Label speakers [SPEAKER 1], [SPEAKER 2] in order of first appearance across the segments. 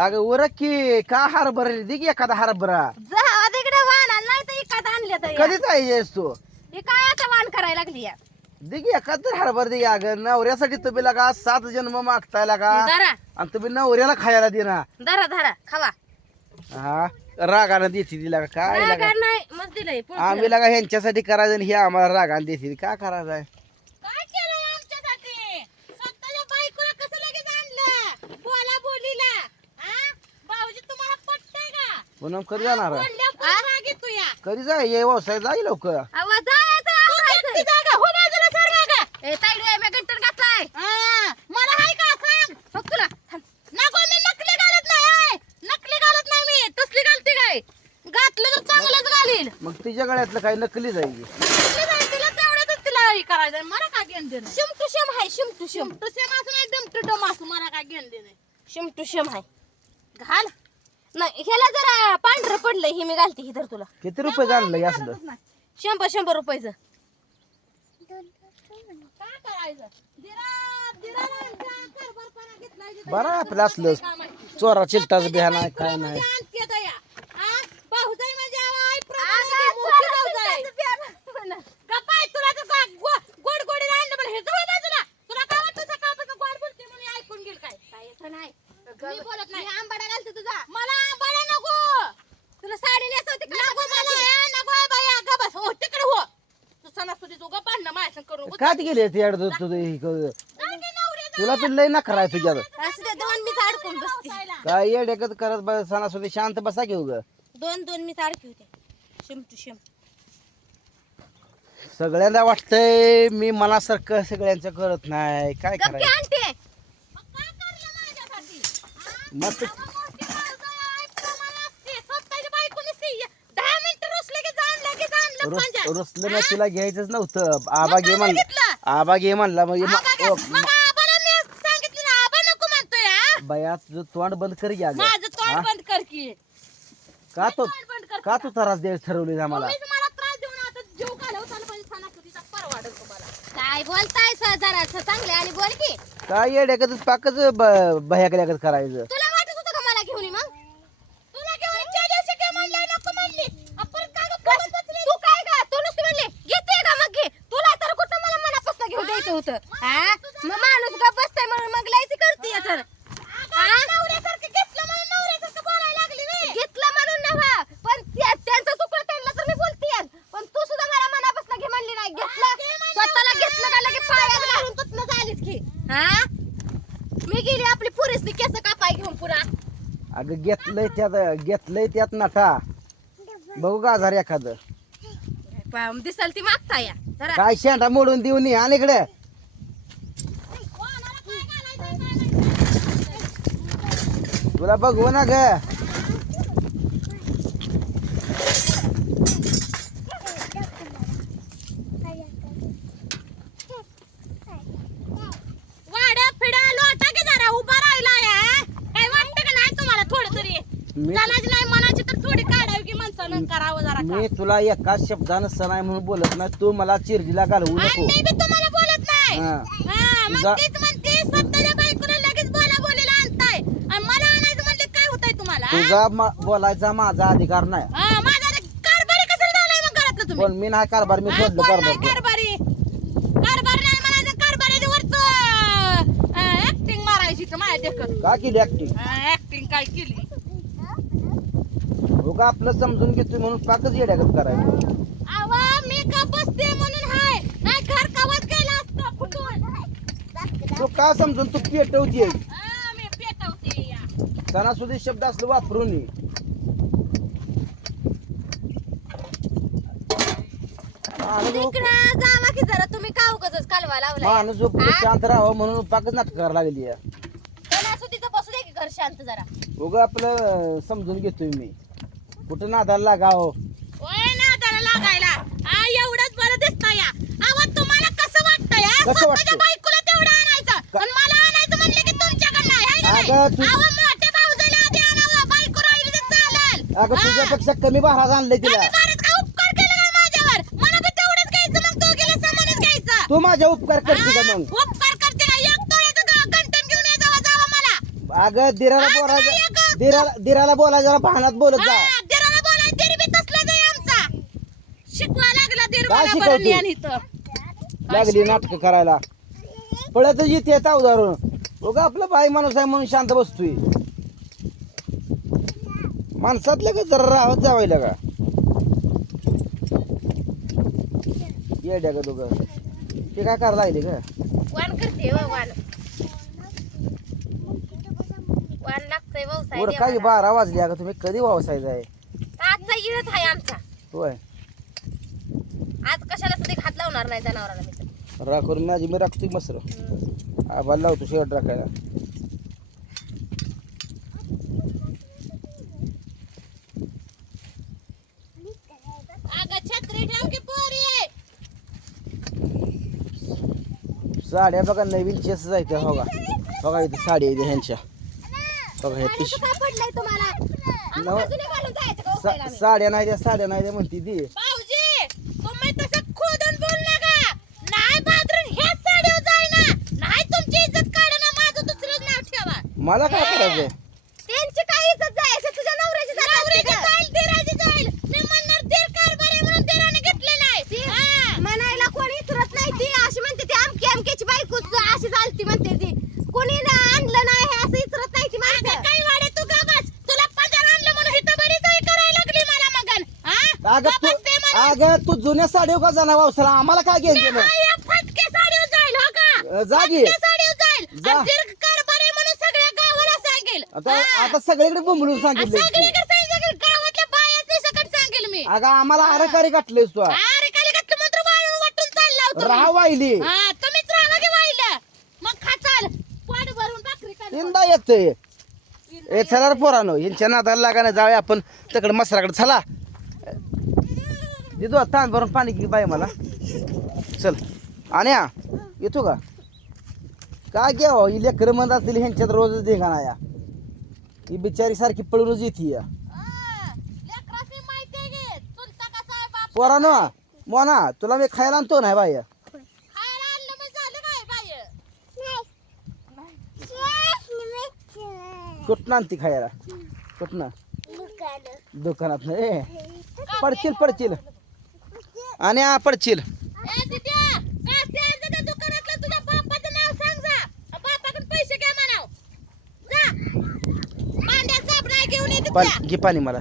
[SPEAKER 1] अगं उरक की का हरभरा दे की एखादा हरभरा
[SPEAKER 2] जा तिकडे वाहन आला नाही तर इकात आणले तर
[SPEAKER 1] कधीच आहेस तू?
[SPEAKER 2] हे काय आता वाहन करायला लागली या?
[SPEAKER 1] दे की एखाद हरभर दे की अगं. नवऱ्यासाठी तुम्ही लगा सात जन्म मागताय लगा.
[SPEAKER 2] धरा.
[SPEAKER 1] आणि तुम्ही नवऱ्याला खायला दे ना
[SPEAKER 2] धरा धरा खावा.
[SPEAKER 1] हा? रागानं देते तिला काय
[SPEAKER 2] नाही
[SPEAKER 1] लागा?
[SPEAKER 2] का नाही मस्त दिलंय पुढचं.
[SPEAKER 1] आम्ही लगा ह्यांच्यासाठी करायचं आणि हे आम्हाला रागानं देते काय करायचंय?
[SPEAKER 2] काय केलंय आमच्यासाठी स्वतःच्या बायकोला कसं लगेच आणलं बोला बोलीला हा? भाऊजी तुम्हाला पटतंय का
[SPEAKER 1] पुन्हा कधी जाणार? आहे? कधी जाय ये व्यवसाय जाई लवकर.
[SPEAKER 2] आवाज जायचं आवरायचं. जागा? हो बाजूला सर मागा. ए ताईडे मी गंटन घातलाय. मला हाय का? सांग. बघ तुला. नको मी नकली घालत नाही नकली घालत नाही मी. तसली घालते काय? घातलं तर चांगलंच घालील.
[SPEAKER 1] मग तिच्या गळ्यातलं काही नकली जाईल.
[SPEAKER 2] नकली तिला तेवढ्यातच तिला हे करायचं मला काय घेण देणं? शिम टू शिम हाय शिम. टू शिम शिम असं नाही टू डम असं मला काय घेण देणं शिम टू शिम हाय. घाल. नाही ह्याला जरा पांढरं पडलंय हे मी घालते ही तर तुला
[SPEAKER 1] किती रुपये जाणलं हे असलं
[SPEAKER 2] शंभर शंभर रुपयाचं काय करायचं दिरा- दिराला आमच्या कारभारपणा घेतलाय तिथं.
[SPEAKER 1] बरं आपलं असलं. चोरा चिलटाच बिहा नाही काय नाही
[SPEAKER 2] आणते आता या. हा? भाऊजाई म्हणजे आईप्रमाणे ती मोठी भाऊजाई. गप्प आहे, तुला तर का गो- गोडगोडीनं आणलं पण हे जवळ बाजूला. तुला काय वाटतं सकाळपासून गोड बोलते म्हणून ऐकून घेईल काय? मी बोलत नाही. मला आंबाडा नको. तुला साडी नेसवते का? नको मला, ए, नको आहे बाया, गप्प बस. हो, तिकडे हो. तू सणासुदीचं उगा भांडणं माझ्या संग करू नको.
[SPEAKER 1] काय ते गेले ते अडत तुझं हे क-? तुला पण लय नखरा आहे तुझ्यात.
[SPEAKER 2] असं ते दोन मी अडकून बसते.
[SPEAKER 1] काय येड्याकत करत बस सणासुदी शांत बसा घेऊ ग.
[SPEAKER 2] दोन दोन मी अडकी होते. शिम टू शिम.
[SPEAKER 1] सगळ्यांना वाटतंय मी मनासारखं सगळ्यांचं करत नाही. काय करायचं? मस्त रुस- रुसलं ना तुला घ्यायचंच नव्हतं. आबा घे म्हणलं. आबा घे म्हणला. मग म- बया तुझं तोंड बंद कर घ्या
[SPEAKER 2] माझं तोंड बंद कर की.
[SPEAKER 1] का तो
[SPEAKER 2] तोंड बंद कर
[SPEAKER 1] का तू त्रास द्यायला ठरवली आम्हाला?
[SPEAKER 2] तुम्हीच मला त्रास देऊन आता जीव घालवताल पण सणासुदीचा परवाडेल तुम्हाला. काय बोलताय जरा चांगले आणि बोल की.
[SPEAKER 1] काय येड्याकत पाकच भयाकड्याकत करायचं
[SPEAKER 2] तुला वाटत होतं का मला घेऊन ये मग तुला घेऊन इच्छा दिवशी काय म्हणले नको म्हणली आपण का गं बोलत बसली? तू काय का तू नुसती म्हणली घेते का मग घे तुला तर कुठं मला मनापासून हा? मग माणूस का बसताय म्हणून मग लायची करते तर घेतलं म्हणून नवऱ्यासारखं बोलायला लागली घेतलं म्हणून नव्हा. पण त्या- त्यांचं चुकलं त्यांना तर मी बोलते पण तू सुद्धा मला मनापासून घे म्हणली नाही. घेतलं. स्वतःला घेतलं का लगे पायात घालून? तुतनं झालीच की. हा? मी गेली आपली पुरेसनी केस कापाय घेऊन पुरा.
[SPEAKER 1] अगं घेतलंय त्यात घेतलंय त्यात नका. बघू का आजार एखादं.
[SPEAKER 2] दिसल ती मागता या जरा
[SPEAKER 1] काय शेंडा मोडून देऊन ये आणि इकडे तुला बघू ना ग
[SPEAKER 2] वाड्या फिड्या लोटा की जरा उभा राहिला या काय वाटतं का नाही तुम्हाला थोडं तरी
[SPEAKER 1] मी
[SPEAKER 2] चालायची नाही मनाची तर थोडी काढावी की माणसानं करावं जरा
[SPEAKER 1] मी तुला एका शब्दानं सणाय म्हणून बोलत नाही तू मला चिरडीला घालवू नको.
[SPEAKER 2] तुम्हाला बोलत नाही
[SPEAKER 1] हा.
[SPEAKER 2] हा, मग
[SPEAKER 1] तुझा-
[SPEAKER 2] तीच म्हणते स्वतःच्या बायकोला लगेच बोला बोलीला आणताय आणि मला आणायचं म्हणले काय होतंय तुम्हाला हा?
[SPEAKER 1] तुझा मा- बोलायचा माझा अधिकार नाही.
[SPEAKER 2] हा, माझा रे कारभारी कशाला लावलाय मग घरातलं तुम्ही?
[SPEAKER 1] पण मी नाही कारभार मी
[SPEAKER 2] हा,
[SPEAKER 1] सोडलं
[SPEAKER 2] कोण नाही
[SPEAKER 1] कारभार?
[SPEAKER 2] कारभारी कारभार नाही म्हणायचं कारभारीच्या वरच ऍक्टिंग मारायची तर माझ्या देखत.
[SPEAKER 1] का केली ऍक्टिंग
[SPEAKER 2] काय केली?
[SPEAKER 1] हो का? आपलं समजून घेतोय म्हणून पाकच येड्यागत करायचं?
[SPEAKER 2] मी का बसते म्हणून हाय? नाही घर कावत गेला असतं फुटून
[SPEAKER 1] तू का समजून? तू पेटवते
[SPEAKER 2] हा, या
[SPEAKER 1] सणासुदी शब्द असलं वापरून
[SPEAKER 2] तिकडं जावा की जरा तुम्ही का कालवा
[SPEAKER 1] माणूस उपलं शांत राहावं म्हणून पाकच नाटक करायला लागली आहे.
[SPEAKER 2] सणासुदीचं बसू दे की घर शांत जरा.
[SPEAKER 1] उगा आपलं समजून घेतोय मी. कुठं नादाला लागावं?
[SPEAKER 2] ओय ना त्याला लागायला. हा एवढंच बरं दिसतं या. आवा तुम्हाला कसं वाटतं या
[SPEAKER 1] कसं
[SPEAKER 2] स्वतःच्या
[SPEAKER 1] वाटतंय?
[SPEAKER 2] बायकोला तेवढं आणायचं.
[SPEAKER 1] का-
[SPEAKER 2] पण मला आणायचं म्हणले की तुमच्याकडे नाही हाय की नाही?
[SPEAKER 1] अगं तू
[SPEAKER 2] आवा
[SPEAKER 1] अगं. तुझ्यापेक्षा कमी भाराज आणलंय तिला.
[SPEAKER 2] आम्ही भारत का उपकार केला का माझ्यावर? मला बी तेवढंच घ्यायचं मग तो गेला समानच घ्यायचं.
[SPEAKER 1] तू माझ्या उपकार करते का? मग?
[SPEAKER 2] उपकार करते ना एक तोळ्याचं ग- गंठण घेऊन ये जावा जावा मला.
[SPEAKER 1] अगं दिराला बोलायचं दिराला दिराला बोलायचं जरा भानात बोलत जा.
[SPEAKER 2] हा, दिराला बोलाय दीर बी तसलाच आहे आमचा. शिकवा लागला दीर
[SPEAKER 1] काय
[SPEAKER 2] मला
[SPEAKER 1] शिकवतो?
[SPEAKER 2] बरं ज्ञान इथं.
[SPEAKER 1] लागली नाटक करायला. पळत येते तावदारून बघा आपला बाई माणूस आहे म्हणून शांत बसतोय. माणसातलं का जरा राहत जावायला का येड्या का दोघं. ते काय करायला लागले का
[SPEAKER 2] वाण करते हो वाण वाण लागतंय व्यवसाय
[SPEAKER 1] वर काय
[SPEAKER 2] देवाला.
[SPEAKER 1] बारा वाजले अगं तुम्ही कधी व्यवसाय आहे?
[SPEAKER 2] आजचा इळच आहे आमचा.
[SPEAKER 1] होय.
[SPEAKER 2] आज कशाला सुद्धा हात लावणार नाही जनावराला मी तर.
[SPEAKER 1] राखून माझी मी राखतोय मसर
[SPEAKER 2] हम्म.
[SPEAKER 1] आबाला लावतो शेड राखायला
[SPEAKER 2] अगं छत्री ठेव की पोरी आहे
[SPEAKER 1] साड्या बघा नवीन चेस जायचं हो का बघा इथे साडी इथे ह्यांच्या. बघा हे पिश
[SPEAKER 2] काय
[SPEAKER 1] नव-? साड्या नाही द्या साड्या नाही द्या म्हणती ती.
[SPEAKER 2] भाऊजी तुम्ही तसं खोदून बोल नका नाही बाजरून ह्याच साडीवर जाय ना नाही तुमची इज्जत काढ ना माझं दुसरं नाव ठेवा
[SPEAKER 1] मला काय करायचंय
[SPEAKER 2] त्यांची काय इज्जत जायचं तुझ्या नवऱ्याची नवऱ्याची जाईल दिराची जाईल मी म्हणणार दीर कारभार आहे म्हणून दिराने घेतलेला आहे म्हणायला कोणी इतरत नाही ती अशी म्हणते ती आमकी आमक्याची बायको अशी चालती म्हणते ती कोणी ना आणलं नाही हे असं इतरत नाही ती माणसं काही वाडे तू का बस तुला पगार आणलं म्हणून इथं बरी जाई करायला लागली मला मगन हा
[SPEAKER 1] अगं तू
[SPEAKER 2] बसते मला.
[SPEAKER 1] अगं तू जुन्या साडी का जाणार वावसाला? आम्हाला काय घेऊन गेलं?
[SPEAKER 2] फटके जाईल हो का?
[SPEAKER 1] अं, जा की.
[SPEAKER 2] फटके साडीवर जाईल.
[SPEAKER 1] जा.
[SPEAKER 2] आणि दीर्घ कारभार आहे म्हणून सगळ्या गावाला सांगेल.
[SPEAKER 1] आता
[SPEAKER 2] हा.
[SPEAKER 1] आता सगळीकडे बोंबलून सांगितलं की.
[SPEAKER 2] सगळीकडे सांगेल गावातल्या बायाचे सकट सांगेल मी.
[SPEAKER 1] अगं आम्हाला अरकारी गाठलेस तू.
[SPEAKER 2] अरे खाली घातलं मंत्र वाळून वाटून चालला होता मी.
[SPEAKER 1] राहा वाहिली
[SPEAKER 2] हा तुम्हीच राहा की वाहिलं मग खा चाल. पोट भरून भाकरी कर
[SPEAKER 1] यंदा येतंय. ए चला रे पोरानो यांच्या नादाला लागाने जाऊया आपण. तिकडे मसराकडे चला. देतो ताण भरून पाणी की बाय मला. चल. आणि हा येतो का? काय घ्या हो, ही लेकरं मंद असतील ह्यांच्यात रोजच देखाना या? ही बिचारी सारखी पळूनच येते या. पोरानो मोना तुला मी खायला आणतो नाही बाई
[SPEAKER 2] बाय
[SPEAKER 1] कुठनं आणती खायला? कुठनं? दुकानात. ए. पडशील पडशील आणि पडशील
[SPEAKER 2] ए दिद्या काय ते त्या दुकानातलं तुझ्या बापाचं नाव सांग जा. बापाकडून पैसे घ्या म्हणाव जा. मांड्या साबणा घेऊन ये
[SPEAKER 1] पाणी
[SPEAKER 2] दिद्या
[SPEAKER 1] घे पाणी मला.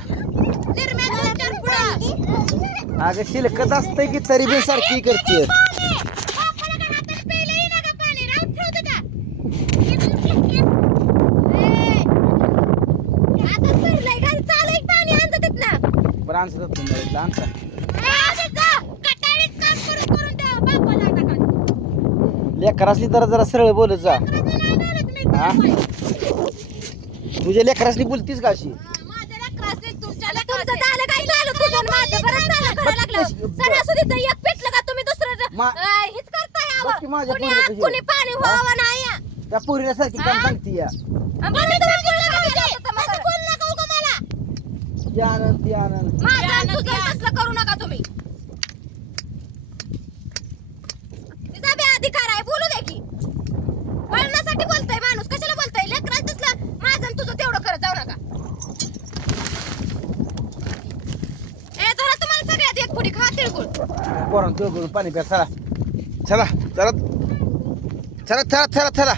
[SPEAKER 1] अगं शिलकत असतंय की तरी बी सारखी करते
[SPEAKER 2] पाणी प्यायला येईना का पाणी राहून ठेव तिथं. ए, हातात भरलंय का? चालू एक पाणी आणतं तिथनं.
[SPEAKER 1] बरं आणतो तुम्ही आणता
[SPEAKER 2] ए, आधी जा. कटाळीत काम करून करून ठेव बापाला टाका.
[SPEAKER 1] लेकरासनी जरा जरा सरळ बोलत जा हा?
[SPEAKER 2] तुझं.
[SPEAKER 1] तुझ्या लेकरासनी बोलतीस का अशी
[SPEAKER 2] माझ्या लेकराचं तुमच्या लेकराचं झालं काय झालं तुझं आणि माझं बरं झालं करायला लागलं
[SPEAKER 1] बरं.
[SPEAKER 2] सणासुदीचं एक पेटलं का तुम्ही दुसरं
[SPEAKER 1] मा-. माझ्या पोरीला कशी
[SPEAKER 2] कुणी
[SPEAKER 1] आहे.
[SPEAKER 2] पाणी
[SPEAKER 1] हा?
[SPEAKER 2] व्हावं नाही या.
[SPEAKER 1] त्या पोरीला सारखी काम? सांगती या. ते आनंद ते आनंद
[SPEAKER 2] करू नका तुम्ही तिचा बी अधिकार आहे बोलू दे की वळणासाठी बोलतोय माणूस? कशाला बोलतोय? लेकरात तसलं माझं आणि तुझं तेवढं करत जाऊ नका. ए जरा तुम्हाला सगळ्यात एक पुडी खा तिळगुळ.
[SPEAKER 1] पोरांना तुझं पाणी प्या चला. चला चला. चला चला चला चला.